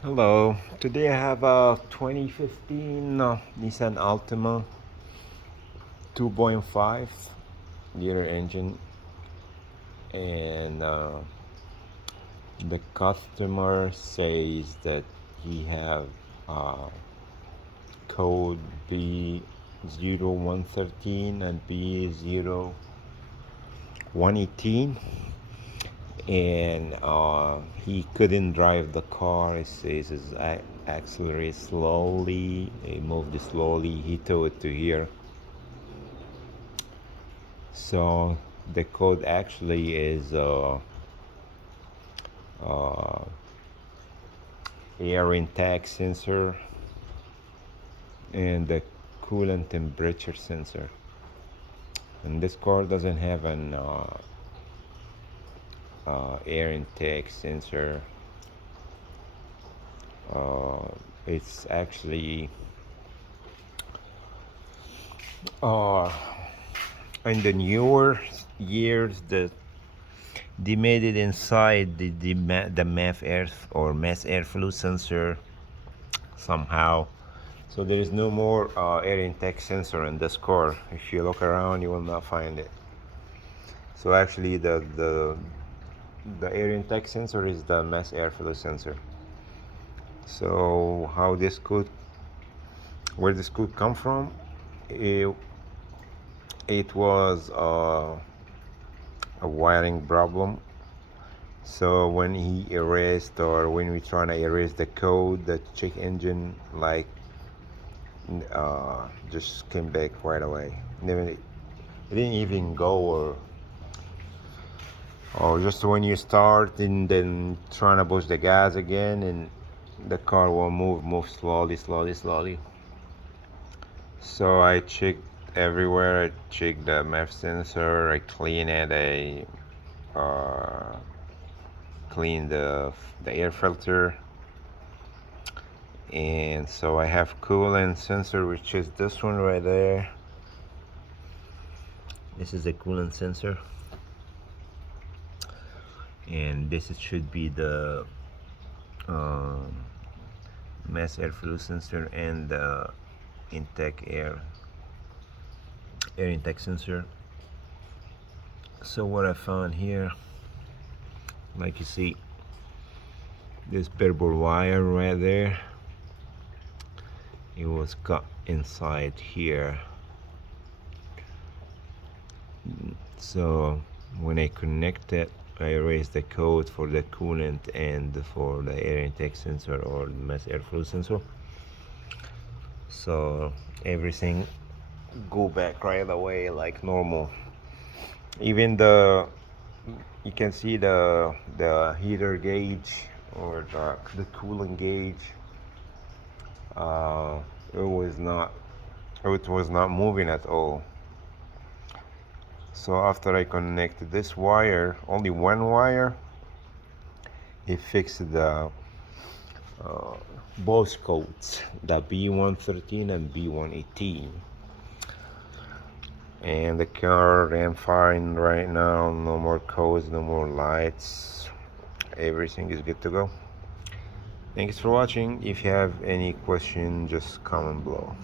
Hello, today I have a 2015 Nissan Altima 2.5 liter engine, and the customer says that he have uh, code p0113 and p0118, and he couldn't drive the car. He says it's accelerate slowly, he moved slowly, he towed to here. So the code actually is uh, air intake sensor and the coolant temperature sensor. And this car doesn't have an air intake sensor. It's actually uh, in the newer years that they made it inside the mass air or mass airflow sensor somehow. So there is no more air intake sensor in this car. If you look around, you will not find it. So actually, the air intake sensor is the mass airflow sensor. So where this could come from? It was a wiring problem. So when he erased, or when we trying to erase the code, the check engine just came back right away. It didn't even go, or just when you start and then trying to push the gas again, and the car will move slowly. So I checked everywhere. I checked the MEF sensor, I cleaned it, I cleaned the air filter, and so I have coolant sensor, which is this one right there. This is a coolant sensor, and should be the um, mass airflow sensor and the air intake sensor. So what I found here, like you see, this purple wire right there, it was cut inside here. So when I connect it, I erase the code for the coolant and for the air intake sensor or mass airflow sensor. So everything go back right away like normal. Even you can see the heater gauge or the coolant gauge. It was not moving at all. So after I connected this wire, only one wire, it fixed the both codes, the p0113 and p0118, and the car ran fine right now. No more codes, no more lights, everything is good to go. Thanks for watching. If you have any question, just comment below.